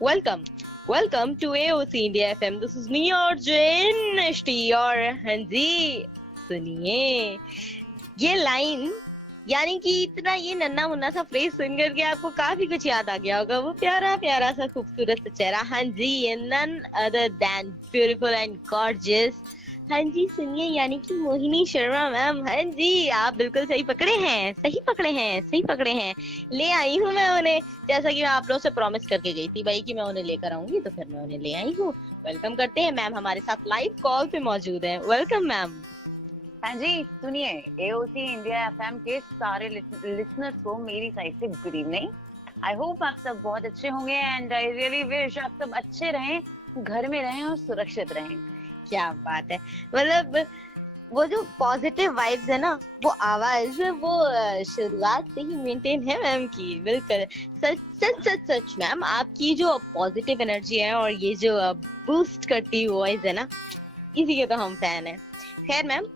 Welcome, welcome to AOC India FM. This is me और जिन नष्टी और हाँ जी सुनिए ये लाइन यानी कि इतना ये नन्ना मुन्ना सा फ्रेज सुन करके आपको काफी कुछ याद आ गया होगा वो प्यारा प्यारा सा खूबसूरत सा चेहरा हाँ जी none other than beautiful and gorgeous हाँ जी सुनिए यानी कि मोहिनी शर्मा मैम हाँ जी आप बिल्कुल सही पकड़े हैं सही पकड़े हैं ले आई हूँ मैं उन्हें जैसा कि मैं आप लोगों से प्रॉमिस करके गई थी भाई कि मैं उन्हें लेकर आऊंगी तो फिर मैं उन्हें ले आई हूँ। वेलकम करते हैं मैम हमारे साथ लाइव कॉल पे मौजूद है। Welcome ma'am. हाँ जी सुनिए एओसी इंडिया एफएम के सारे लिसनर्स को मेरी साइड से गुड इवनिंग। आई होप आप सब बहुत अच्छे होंगे एंड आई रियली विश आप सब अच्छे रहें, घर में रहें और सुरक्षित रहें। क्या बात है, मतलब वो जो पॉजिटिव वाइब्स है ना वो आवाज वो शुरुआत से ही मेंटेन है मैम की। बिल्कुल सच सच सच सच मैम आपकी जो पॉजिटिव एनर्जी है और ये जो बूस्ट करती वॉइस है ना इसी के तो हम फैन हैं। खैर मैम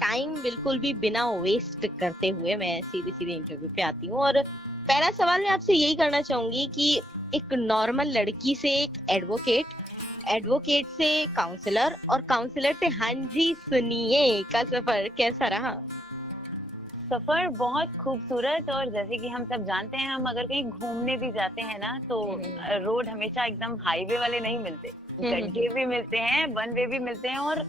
टाइम बिल्कुल भी बिना वेस्ट करते हुए मैं सीधे इंटरव्यू पे आती हूँ और पहला सवाल मैं आपसे यही करना चाहूंगी कि एक नॉर्मल लड़की से एक एडवोकेट से काउंसलर और काउंसलर से हाँ जी सुनिए का सफर कैसा रहा? सफर बहुत खूबसूरत और जैसे कि हम सब जानते हैं हम अगर कहीं घूमने भी जाते हैं ना तो रोड हमेशा एकदम हाईवे वाले नहीं मिलते, गड्ढे भी मिलते हैं, वन वे भी मिलते हैं और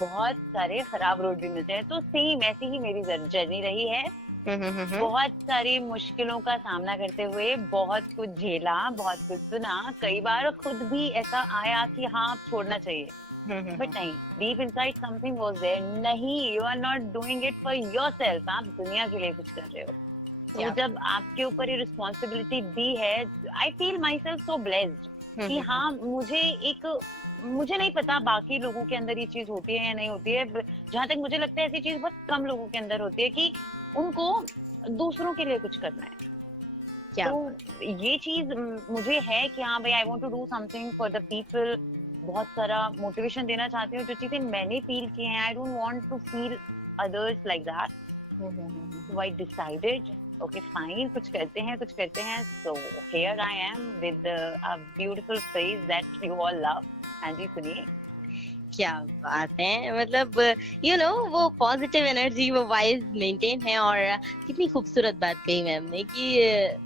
बहुत सारे खराब रोड भी मिलते हैं। तो सेम ऐसी ही मेरी जर्नी रही है। बहुत सारी मुश्किलों का सामना करते हुए बहुत कुछ झेला, बहुत कुछ सुना, कई बार खुद भी ऐसा आया कि हाँ अब छोड़ना चाहिए बट नहीं, deep inside something was there. नहीं, you are not doing it for yourself, आप दुनिया के लिए कुछ कर रहे हो। तो जब आपके ऊपर ये रिस्पॉन्सिबिलिटी दी है, I feel my self so blessed कि हाँ मुझे नहीं पता बाकी लोगों के अंदर ये चीज होती है या नहीं होती है। जहां तक मुझे लगता है ऐसी चीज बहुत कम लोगों के अंदर होती है कि उनको दूसरों के लिए कुछ करना है। क्या तो ये चीज मुझे है कि हाँ भाई I want to do something for the people, बहुत सारा मोटिवेशन देना चाहती हूँ। जो चीजें मैंने फील की हैं I don't want to feel others like that. So I decided okay fine कुछ करते हैं। So here I am with a beautiful phrase that you all love. हाँ जी सुनिए। क्या बात है, मतलब वो पॉजिटिव एनर्जी वो वाइज मेंटेन है और कितनी खूबसूरत बात कही मैम ने कि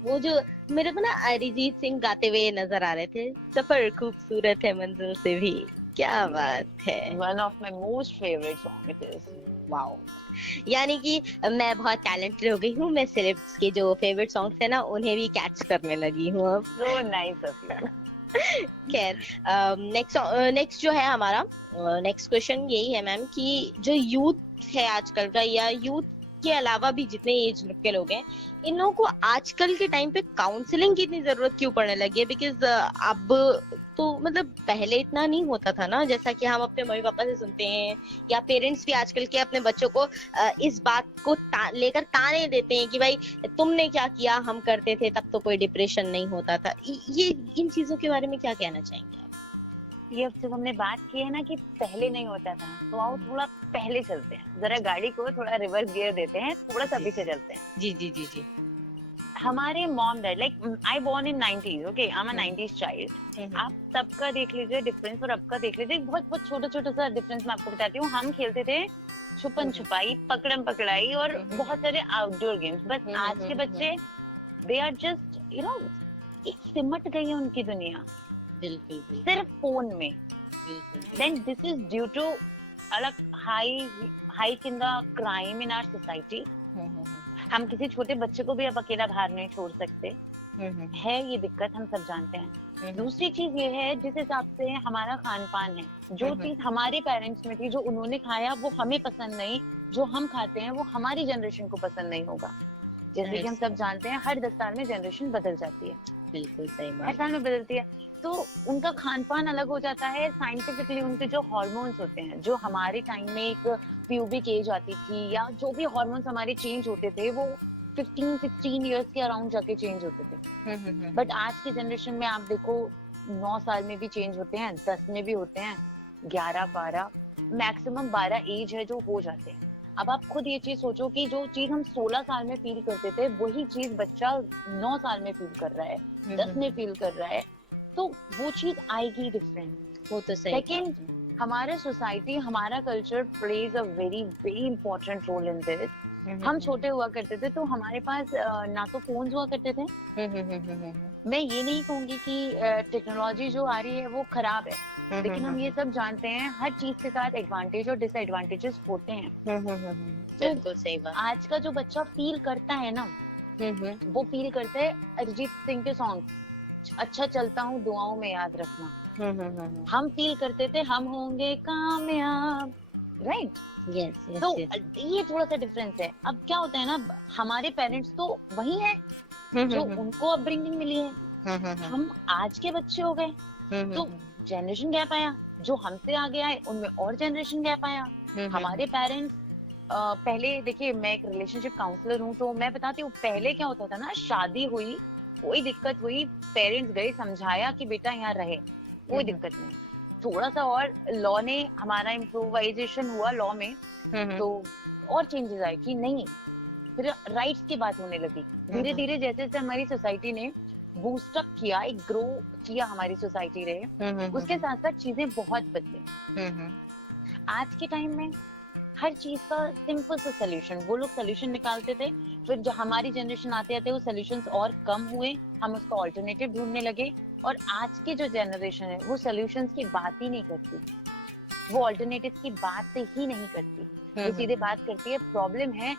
वो जो मेरे को ना अरिजीत सिंह गाते हुए नजर आ रहे थे, सफर खूबसूरत है मंजिल से भी। क्या बात है, one of my most favourite song it is. Wow, यानी कि मैं बहुत टैलेंटेड हो गई हूँ, मैं सेलेब्स के जो फेवरेट सॉन्ग्स है ना उन्हें भी कैच करने लगी हूँ अब। So nice of you. खैर नेक्स्ट जो है हमारा नेक्स्ट क्वेश्चन यही है मैम कि जो यूथ है आजकल का या यूथ के अलावा भी जितने एज ग्रुप के लोग हैं इन लोगों को आजकल के टाइम पे काउंसलिंग की इतनी जरूरत क्यों पड़ने लगी है? बिकॉज अब तो मतलब पहले इतना नहीं होता था ना, जैसा कि हम अपने मम्मी पापा से सुनते हैं या पेरेंट्स भी आजकल के अपने बच्चों को इस बात को लेकर ताने देते हैं कि भाई तुमने क्या किया, हम करते थे तब तो कोई डिप्रेशन नहीं होता था। ये इन चीजों के बारे में क्या कहना चाहेंगे आप? ये अब जब हमने बात की है ना कि पहले नहीं होता था तो आओ थोड़ा पहले चलते हैं, जरा गाड़ी को थोड़ा रिवर्स गियर देते हैं, थोड़ा सा पीछे चलते हैं। जी जी जी जी। हमारे mom dad like I born in 90s, okay I am a 90s child. आप तब का देख लीजिए डिफरेंस और अब का देख लीजिए, बहुत बहुत छोटा छोटा सा डिफरेंस मैं आपको बताती हूँ। हम खेलते थे छुपन छुपाई, पकड़म पकड़ाई और बहुत सारे आउटडोर गेम्स। बस आज के बच्चे दे आर जस्ट सिमट गई है उनकी दुनिया बिल्कुल सिर्फ फोन में। Then this is due to अलग hike in the crime in our society. हम किसी छोटे बच्चे को भी अब अकेला बाहर नहीं छोड़ सकते है, ये दिक्कत हम सब जानते हैं। दूसरी चीज ये है जिस हिसाब से हमारा खान पान है, जो चीज हमारे पेरेंट्स में थी, जो उन्होंने खाया वो हमें पसंद नहीं, जो हम खाते हैं वो हमारी जनरेशन को पसंद नहीं होगा। जैसे कि हम सब जानते हैं हर 10 साल में जनरेशन बदल जाती है। बिल्कुल सही बात। 10 साल में बदलती है तो उनका खान पान अलग हो जाता है। साइंटिफिकली उनके जो हार्मोन्स होते हैं, जो हमारे टाइम में एक प्यूबिक एज आती थी या जो भी हार्मोन्स हमारे चेंज होते थे वो 15-16 इयर्स के अराउंड जाके चेंज होते थे। बट आज की जनरेशन में आप देखो 9 साल में भी चेंज होते हैं, 10 में भी होते हैं, 11-12 मैक्सिमम 12 एज है जो हो जाते हैं। अब आप खुद ये चीज सोचो कि जो चीज हम 16 साल में फील करते थे वही चीज बच्चा 9 साल में फील कर रहा है, 10 में फील कर रहा है। तो वो चीज आएगी डिफरेंट। वो तो सही सेकंड, हमारा सोसाइटी, हमारा culture plays a very very important role in this. हम छोटे हुआ करते थे तो हमारे पास ना तो फोन हुआ करते थे। मैं ये नहीं कहूंगी कि टेक्नोलॉजी जो आ रही है वो खराब है, लेकिन हम ये सब जानते हैं हर चीज के साथ एडवांटेज और डिसएडवांटेजेस होते हैं। बिल्कुल सही बात। आज का जो बच्चा फील करता है ना, वो फील करता है अरिजीत सिंह के सॉन्ग, अच्छा चलता हूँ दुआओं में याद रखना। हम फील करते थे हम होंगे कामयाब, राइट? यस तो यस ये थोड़ा सा डिफरेंस है। अब क्या होता है ना, हमारे पेरेंट्स तो वही है जो उनको अपब्रिंगिंग मिली है। हम आज के बच्चे हो गए, तो जनरेशन गैप आया। जो हमसे आगे आए उनमें और जनरेशन गैप आया। हमारे पेरेंट्स पहले, देखिए मैं एक रिलेशनशिप काउंसलर हूँ, तो मैं बताती हूँ पहले क्या होता था ना, शादी हुई, कोई दिक्कत हुई, पेरेंट्स गए, समझाया कि बेटा यहाँ रहे, कोई दिक्कत नहीं। थोड़ा सा और लॉ ने, हमारा इम्प्रोवाइजेशन हुआ लॉ में, तो और चेंजेस आए कि नहीं, फिर राइट्स की बात होने लगी। धीरे धीरे जैसे जैसे हमारी सोसाइटी ने बूस्टअप किया, एक ग्रो किया हमारी सोसाइटी ने, उसके साथ साथ चीजें बहुत बदली। आज के टाइम में हर चीज का सिंपल सा सोल्यूशन, वो लोग सोल्यूशन निकालते थे, फिर जो हमारी जनरेशन आते आते वो सोल्यूशंस और कम हुए, हम उसका ऑल्टरनेटिव ढूंढने लगे। और आज की जो जनरेशन है वो सोल्यूशंस की बात ही नहीं करती, वो ऑल्टरनेटिव की बात ही नहीं करती, वो सीधे बात करती है प्रॉब्लम है,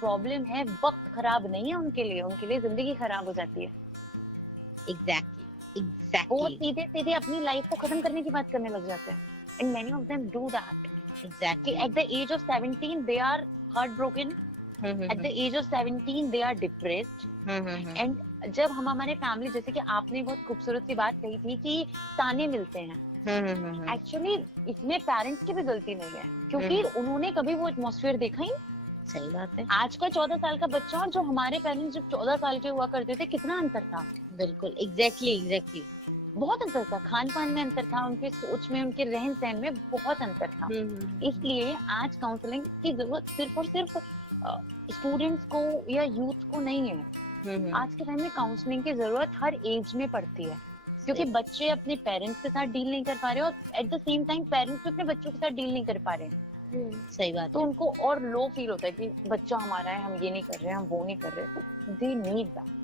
प्रॉब्लम है, वक्त खराब नहीं है उनके लिए जिंदगी खराब हो जाती है। एग्जैक्टली वो एग्जैक्टली सीधे सीधे अपनी लाइफ को खत्म करने की बात करने लग जाते हैं, and many of them do that. Exactly At the age of 17 they are heartbroken, at the age of 17 they are depressed, and जब हम हमारे फैमिली, जैसे कि आपने बहुत खूबसूरत सी बात कही थी कि ताने मिलते हैं, एक्चुअली इसमें पेरेंट्स की भी गलती नहीं है, क्योंकि उन्होंने कभी वो एटमॉस्फेयर देखा ही। सही बात है। आज का 14 साल का बच्चा और जो हमारे पेरेंट्स जब 14 साल के हुआ करते थे, कितना अंतर था। बिल्कुल एग्जैक्टली बहुत अंतर था, खान पान में अंतर था, उनके सोच में, उनके रहन सहन में बहुत अंतर था। इसलिए आज काउंसलिंग की जरूरत सिर्फ और सिर्फ स्टूडेंट्स को या यूथ को नहीं है। आज के टाइम में काउंसलिंग की जरूरत हर एज में पड़ती है, क्योंकि बच्चे अपने पेरेंट्स के साथ डील नहीं कर पा रहे और at the same time parents भी अपने बच्चों के साथ डील नहीं कर पा रहे। सही बात तो उनको और लो फील होता है कि बच्चा हमारा है, हम ये नहीं कर रहे, हम वो नहीं कर रहे, तो दे नीड दैट।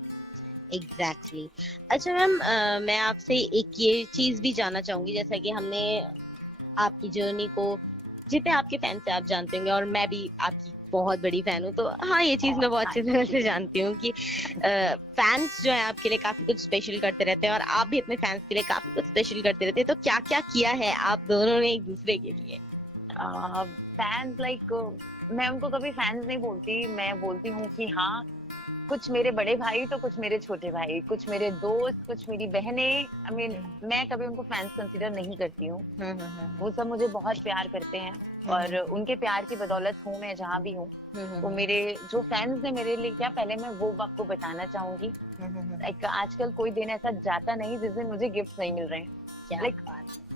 एग्जैक्टली अच्छा मैम, मैं आपसे एक ये चीज भी जानना चाहूंगी, जैसा कि हमने आपकी जर्नी को, जितने आपके फैन से आप जानते होंगे और मैं भी आपकी बहुत बड़ी फैन हूँ, तो हाँ ये चीज मैं बहुत अच्छी तरह से जानती हूँ कि फैंस जो है आपके लिए काफी कुछ स्पेशल करते रहते हैं और आप भी अपने फैंस के लिए काफी कुछ स्पेशल करते रहते हैं। तो क्या क्या किया है आप दोनों ने एक दूसरे के लिए? फैंस लाइक, मैं उनको कभी फैंस नहीं बोलती, मैं बोलती हूँ कि हाँ, कुछ मेरे बड़े भाई तो कुछ मेरे छोटे भाई, कुछ मेरे दोस्त, कुछ मेरी बहनें, आई मीन मैं कभी उनको फैंस कंसीडर नहीं करती हूँ। वो सब मुझे बहुत प्यार करते हैं और उनके प्यार की बदौलत हूँ मैं जहाँ भी हूँ। तो मेरे जो फैंस ने मेरे लिए क्या, पहले मैं वो आपको बताना चाहूंगी। लाइक आजकल कोई दिन ऐसा जाता नहीं जिस दिन मुझे गिफ्ट नहीं मिल रहे हैं। लाइक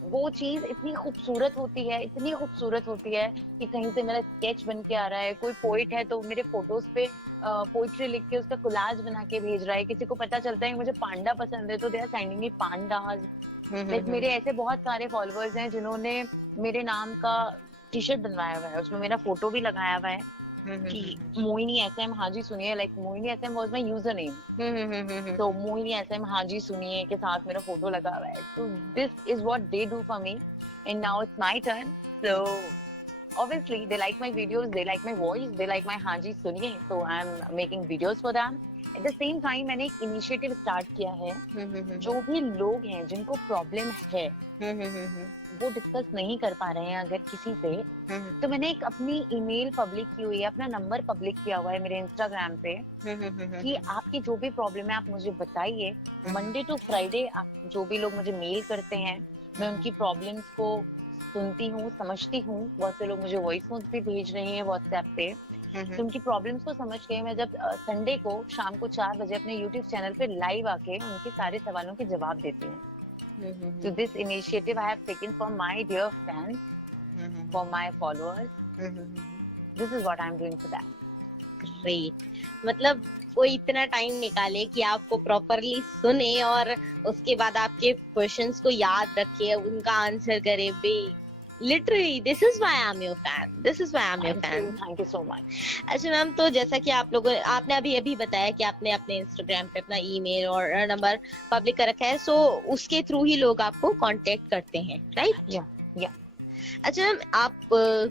वो चीज इतनी खूबसूरत होती है, इतनी खूबसूरत होती है कि कहीं से मेरा स्केच बन के आ रहा है, कोई पोइट है तो मेरे फोटोज पे पोइट्री लिख के उसका कोलाज बना के भेज रहा है, किसी को पता चलता है कि मुझे पांडा पसंद है तो they are sending me pandas. Like मेरे ऐसे बहुत सारे फॉलोअर्स हैं जिन्होंने मेरे नाम का टी शर्ट बनवाया हुआ है, उसमें मेरा फोटो भी लगाया हुआ है कि मोहिनी SM हाजी सुनिए, like Mohini SM was my user name, तो मोहिनी SM हाजी सुनिए के साथ मेरा फोटो लगा हुआ है। तो this is what they do for me and now it's my turn. So obviously they like my videos, they like my voice, they like my हाजी सुनिए, so I'm making videos for them. At the same time मैंने एक initiative start किया है, जो भी लोग हैं जिनको प्रॉब्लम है वो डिस्कस नहीं कर पा रहे हैं अगर किसी से, तो मैंने एक अपनी ईमेल पब्लिक की हुई है, अपना नंबर पब्लिक किया हुआ है मेरे इंस्टाग्राम पे कि आपकी जो भी प्रॉब्लम है आप मुझे बताइए। मंडे टू फ्राइडे आप जो भी लोग मुझे मेल करते हैं, मैं उनकी प्रॉब्लम्स को सुनती हूँ, समझती हूँ। बहुत से लोग मुझे वॉइस नोट्स भी भेज रहे हैं व्हाट्सएप पे, तो उनकी प्रॉब्लम्स को समझ के मैं जब संडे को शाम को 4 बजे अपने यूट्यूब चैनल पे लाइव आके उनके सारे सवालों के जवाब देती हूँ। So this initiative I have taken for my dear fans, for my followers. This is what I'm doing for them. Great, मतलब कोई इतना टाइम निकाले कि आपको प्रॉपरली सुने और उसके बाद आपके क्वेश्चंस को याद रखे, उनका आंसर करे बे। Literally this is why I am your fan, this is why I am your fan. Thank you so much. अच्छा मैम, तो जैसा कि आपने अभी अभी बताया कि आपने अपने इंस्टाग्राम पे अपना ईमेल और नंबर पब्लिक कर रखा है, सो उसके थ्रू ही लोग आपको कांटेक्ट करते हैं, राइट? या अच्छा मैम, आप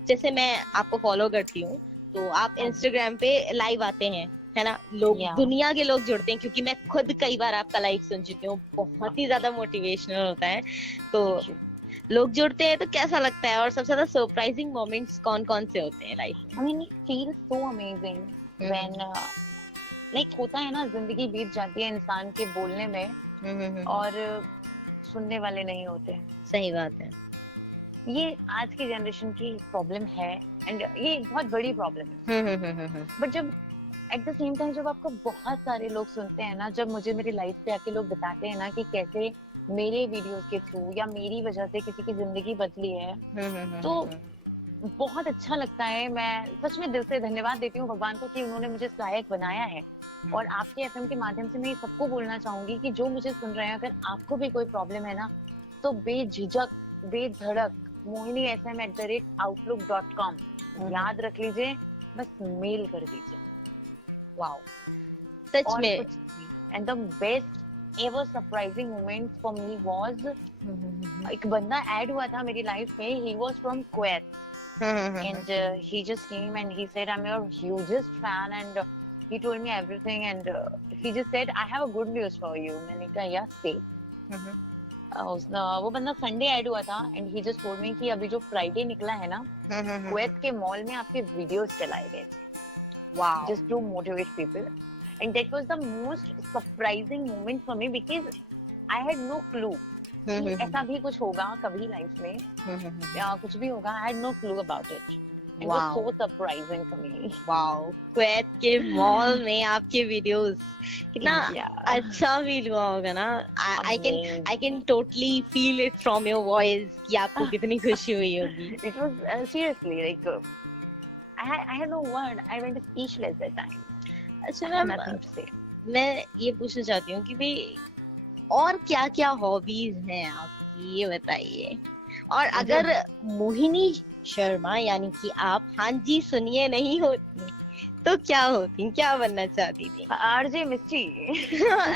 जैसे मैं आपको फॉलो करती हूँ, तो आप इंस्टाग्राम पे लाइव आते हैं, है ना? लोग दुनिया के लोग जुड़ते हैं, क्योंकि मैं खुद कई बार आपका लाइव सुन चुकी हूँ, बहुत ही ज्यादा मोटिवेशनल होता है। तो लोग जुड़ते हैं तो कैसा लगता है, और सबसे ज्यादा सरप्राइजिंग मोमेंट्स कौन कौन से होते हैं लाइफ में? I mean, it feels so amazing when like होता है ना, जिंदगी बीत जाती है इंसान के बोलने में और सुनने वाले नहीं होते। सही बात है। ये आज की जनरेशन की प्रॉब्लम है, एंड ये बहुत बड़ी प्रॉब्लम है। बट जब एट द सेम टाइम जब आपको बहुत सारे लोग सुनते हैं ना, जब मुझे मेरी लाइफ पे आके लोग बताते हैं ना कि कैसे मेरे वीडियोस के थ्रू या मेरी वजह से किसी की जिंदगी बदली है, तो बहुत अच्छा लगता है। मैं सच में दिल से धन्यवाद देती हूँ भगवान को कि उन्होंने मुझे सहायक बनाया है। और आपके एफएम के माध्यम से मैं सबको बोलना चाहूंगी कि जो मुझे सुन रहे हैं, अगर आपको भी कोई प्रॉब्लम है ना, तो बेझिझक बेधड़क mohini@outlook.com याद रख लीजिए, बस मेल कर दीजिए। वाओ, सच में। And the best ever surprising moment for me was, एक बंदा ऐड हुआ था मेरी लाइफ में, he was from Kuwait and he just came and he said, I'm your hugest fan, and he told me everything, and he just said, I have a good news for you. मैंने कहा yeah, say. वो बंदा Sunday add हुआ था and he just told me कि अभी जो Friday निकला है ना, कुवैत के मॉल में आपके वीडियोस चलाए गए थे। Wow, just to motivate people, and that was the most surprising moment for me because I had no clue कि ऐसा भी कुछ होगा कभी लाइफ में, या कुछ भी होगा। I had no clue about it. It was so surprising for me. Wow, Kuwait के मॉल में आपके वीडियोस, कितना अच्छा फील हुआ होगा ना? I can totally feel it from your voice कि आपको कितनी खुशी हुई होगी। It was seriously like I had no word. I went speechless that time. अच्छा मैम, मैं ये पूछना चाहती हूँ कि भाई और क्या क्या हॉबीज हैं आपकी, ये बताइए। और अगर मोहिनी शर्मा यानी कि आप हाँ जी सुनिए नहीं होती तो क्या होती, क्या बनना चाहती थी? आरजे मिस्टी।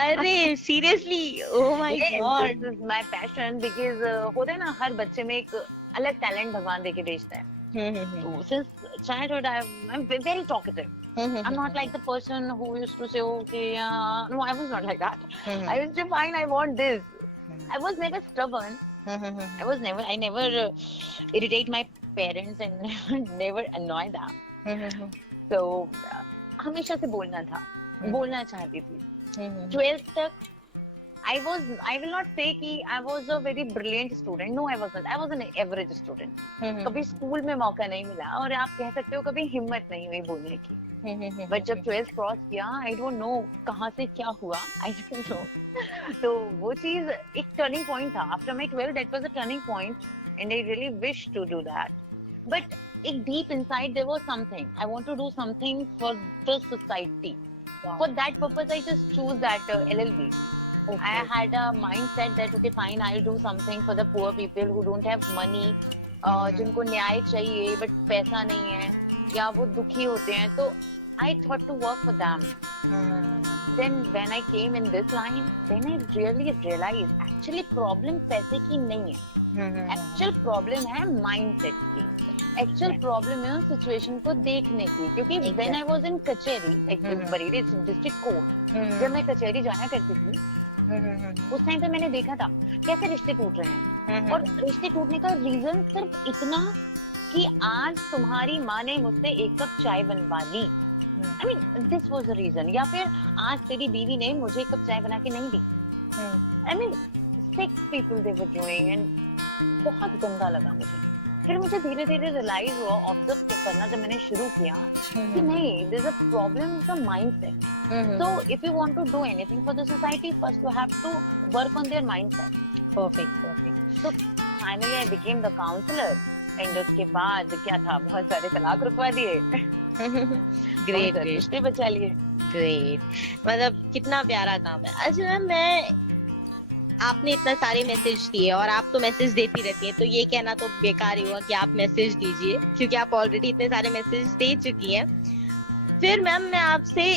अरे seriously, oh my God, this is my passion because होता है ना, हर बच्चे में एक अलग टैलेंट भगवान देके भेजता है। तो since childhood I'm very talkative. I'm not like the person who used to say okay, no, I was not like that. I used to find I want this. I was never stubborn. I never irritate my parents and never annoy them. So हमेशा से बोलना चाहती थी। 12th तक I will not say कि I was a very brilliant student. No, I wasn't. I was an average student. कभी school में मौका नहीं मिला, और आप कह सकते हो कभी हिम्मत नहीं हुई बोलने की। बट जब 12th क्रॉस किया, I don't know कहाँ से क्या हुआ, I don't know. तो वो चीज एक टर्निंग पॉइंट था। After my 12th, that was a turning point, and I really wish to do that. But एक deep inside there was something. I want to do something for the society. Wow. For that purpose, I just choose that LLB. Okay. I had a mindset that okay fine, I'll do something for the poor people who don't have money, जिनको न्याय चाहिए but पैसा नहीं है, या वो दुखी होते हैं, तो I thought to work for them. Then when I came in this line, then I really realized actually problem पैसे की नहीं है, actual problem है mindset की, actual problem है सिचुएशन को देखने की। क्योंकि when I was in कचहरी, like बरेली डिस्ट्रिक्ट कोर्ट, जब मैं कचहरी जाया करती थी, उस टाइम पे मैंने देखा था कैसे रिश्ते टूट रहे हैं। और रिश्ते टूटने का रीजन सिर्फ इतना कि आज तुम्हारी माँ ने मुझसे एक कप चाय बनवा ली। I mean this was the reason. या फिर आज तेरी बीवी ने मुझे एक कप चाय बना के नहीं दी। I mean 6 people they were doing, and बहुत गंदा लगा मुझे। फिर मुझे धीरे धीरे रियलाइज हुआ, ऑब्जर्व करना जब मैंने शुरू किया कि नहीं, there is a problem with the mindset. So if you want to do anything for the society, first you have to work on their mindset. Perfect. So finally I became the counselor, and उसके बाद क्या था, बहुत सारे तलाक रुकवा दिए, Great. रिश्ते बचा लिए। ग्रेट। मतलब कितना प्यारा काम है। अच्छा मैम, मैं आपने इतना सारे मैसेज दिए और आप तो मैसेज देती रहती हैं, तो ये कहना तो बेकार ही हुआ कि आप मैसेज दीजिए, क्योंकि आप ऑलरेडी इतने सारे मैसेज दे चुकी हैं। फिर मैम मैं आपसे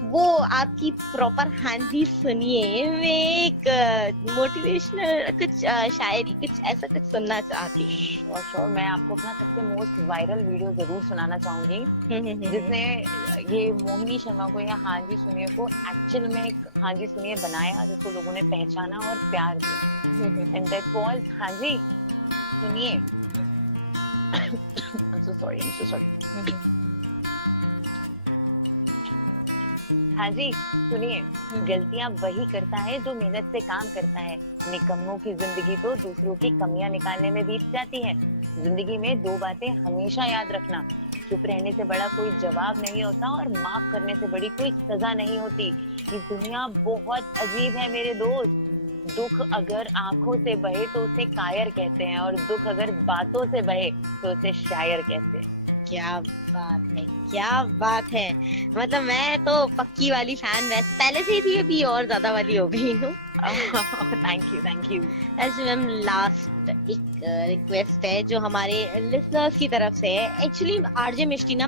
वो आपकी प्रॉपर हाँ जी सुनिए, मैं एक मोटिवेशनल कुछ शायरी कुछ ऐसा कुछ सुनना चाहती हूँ। और श्योर, मैं आपको अपना सबसे मोस्ट वायरल वीडियो जरूर सुनाना चाहूंगी, जिसने ये मोहिनी शर्मा को या हाँ जी सुनिए को एक्चुअल में एक हाँ जी सुनिए बनाया, जिसको लोगों ने पहचाना और प्यार दिया। एंड दैट वाज हाँ जी सुनिए। I'm so sorry, I'm so sorry. हाँ जी सुनिए, गलतियां वही करता है जो मेहनत से काम करता है। निकम्मों की जिंदगी तो दूसरों की कमियां निकालने में बीत जाती है। जिंदगी में दो बातें हमेशा याद रखना, चुप रहने से बड़ा कोई जवाब नहीं होता और माफ करने से बड़ी कोई सजा नहीं होती। ये दुनिया बहुत अजीब है मेरे दोस्त। दुख अगर आंखों से बहे तो उसे कायर कहते हैं, और दुख अगर बातों से बहे तो उसे शायर कहते हैं। क्या बात है, क्या बात है। मतलब मैं तो पक्की वाली फैन, मैं पहले से ही थी, अभी और ज्यादा वाली हो गई हूँ। Thank you, thank you. ऐसे मैम लास्ट एक रिक्वेस्ट है जो हमारे लिसनर्स की तरफ से है। एक्चुअली आरजे मिष्टी ना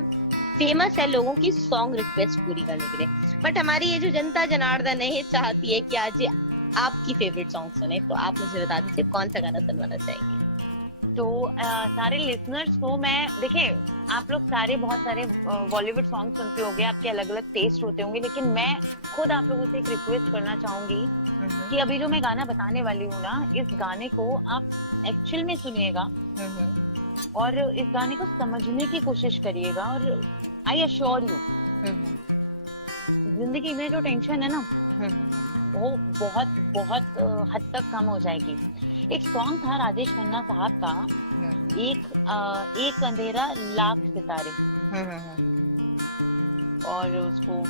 फेमस है लोगों की सॉन्ग रिक्वेस्ट पूरी करने के लिए, बट हमारी ये जो जनता जनार्दन है ये चाहती है कि आज आपकी फेवरेट सॉन्ग सुने, तो आप मुझे बता दीजिए कौन सा गाना सुनवाना चाहेंगे। तो सारे लिसनर्स को मैं, देखें आप लोग सारे बहुत सारे बॉलीवुड सॉन्ग सुनते होंगे, आपके अलग अलग टेस्ट होते होंगे, लेकिन मैं खुद आप लोगों से एक रिक्वेस्ट करना चाहूंगी कि अभी जो मैं गाना बताने वाली हूँ ना, इस गाने को आप एक्चुअल में सुनिएगा और इस गाने को समझने की कोशिश करिएगा, और आई अश्योर यू जिंदगी में जो टेंशन है ना वो बहुत बहुत हद तक कम हो जाएगी। एक सॉन्ग था राजेश खन्ना साहब का, एक अंधेरा लाख सितारे, और उसको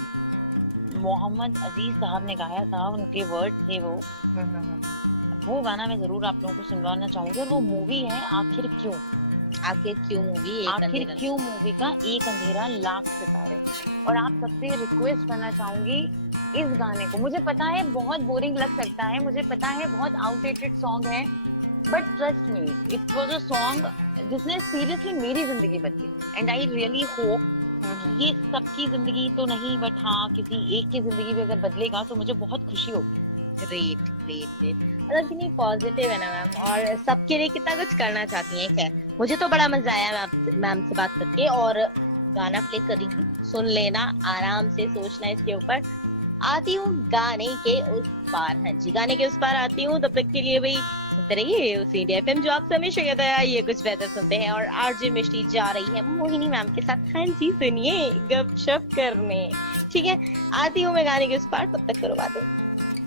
मोहम्मद अजीज साहब ने गाया था, उनके वर्ड थे वो गाना मैं जरूर आप लोगों को सुनवाना चाहूंगी। और वो मूवी है आखिर क्यों। आखिर क्यों मूवी, आखिर क्यों मूवी का एक अंधेरा लाख सितारे। और आप सबसे रिक्वेस्ट करना चाहूंगी इस गाने को, मुझे पता है बहुत बोरिंग लग सकता है, मुझे पता है बहुत आउटडेटेड सॉन्ग है, but trust me it was a song जिसने सीरियसली मेरी जिंदगी बदली। एंड आई रियली होप ये सबकी जिंदगी तो नहीं, बट हाँ किसी एक की जिंदगी भी अगर बदलेगा तो मुझे बहुत खुशी होगी। Great great great. मतलब कितनी पॉजिटिव है ना मैम, और सबके लिए कितना कुछ करना चाहती हैं। खैर मुझे तो बड़ा मजा आया मैम से बात करके, और गाना प्ले करेंगी, सुन लेना आराम से, सोचना इसके ऊपर। आती हूँ गाने के उस पार। हाँ जी, गाने के उस पार आती हूँ, तब तक के लिए भाई सुनते रहिए उसी इंडिया एफएम जो आप हमेशा कहता है ये कुछ बेहतर सुनते हैं। और आरजे मिष्टी जा रही है मोहिनी मैम के साथ हाँ जी सुनिए गपशप करने। ठीक है, आती हूँ मैं गाने के उस पार, तब तक करो बातें।